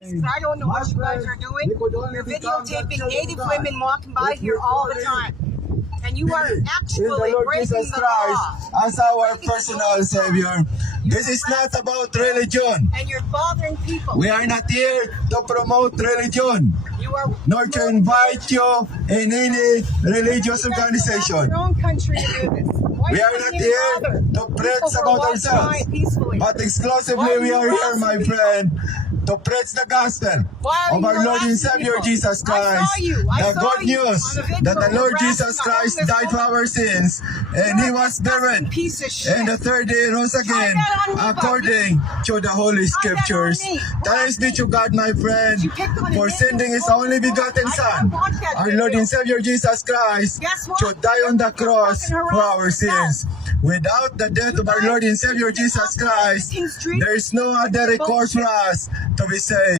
I don't know what you guys are doing. You're videotaping Native women walking by here all the time. And you are actually breaking the law. As our personal Savior. This is not about religion. And you're bothering people. We are not here to promote religion, You are nor to invite you in any religious organization. Your own country to do this. Why We do are you not even here bother? to preach People were about walking ourselves, by peacefully. but exclusively we are here, my friend, to preach the gospel Why are of you our Lord and harassing Savior people? Jesus I saw Christ. you. I The saw good you news on the video that the Lord harassing Jesus a Christ homeless died for woman. our sins, and He was buried, Piece of shit. and the third day rose again, that on me, according to the Holy that on Scriptures. me. Thanks be to God, my friend, You picked on a for man sending who His told only me, begotten I Son, watched that our Lord video. and Savior Jesus Christ, Guess what? to die on the cross fucking for harassed our yourself. sins. Without the death You of our guys Lord and Savior can Jesus walk down Christ, King Street. there is no other recourse for us to be saved.